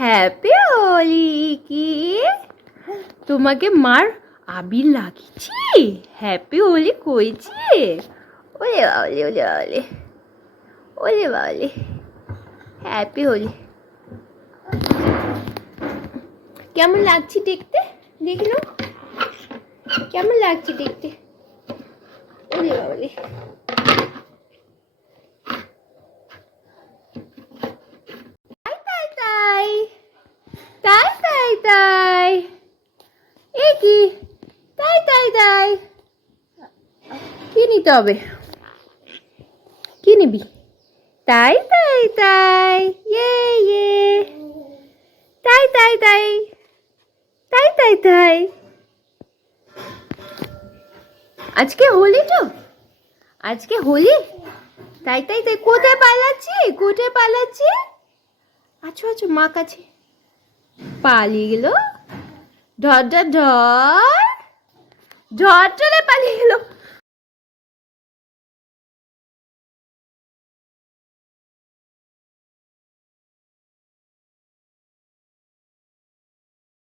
Happy Holi. কি তোমাকে মার আবির লাগিয়েছি? হ্যাপি হোলি কইছি? ওলে বাবলে ওলে বাবলে ওলে বাবলে হ্যাপি হোলি। কেমন লাগছে দেখতে? দেখে নাও কেমন লাগছে দেখতে। ওলে বাবলে তাই তাই তাই তাই তাই এ কি তাই তাই তাই কি নিতে হবে? কি নিবি? তাই তাই তাই ইয়ে তাই তাই তাই তাই তাই তাই। আজকে হোলি তো, আজকে হোলি। তাই তাই তাই কোথায় পালাচ্ছি? কোথায় পালাচ্ছি? আছো আছো মা কাছে পালিয়ে গেল। ধর ধর ধর ধর চলে পালিয়ে গেল।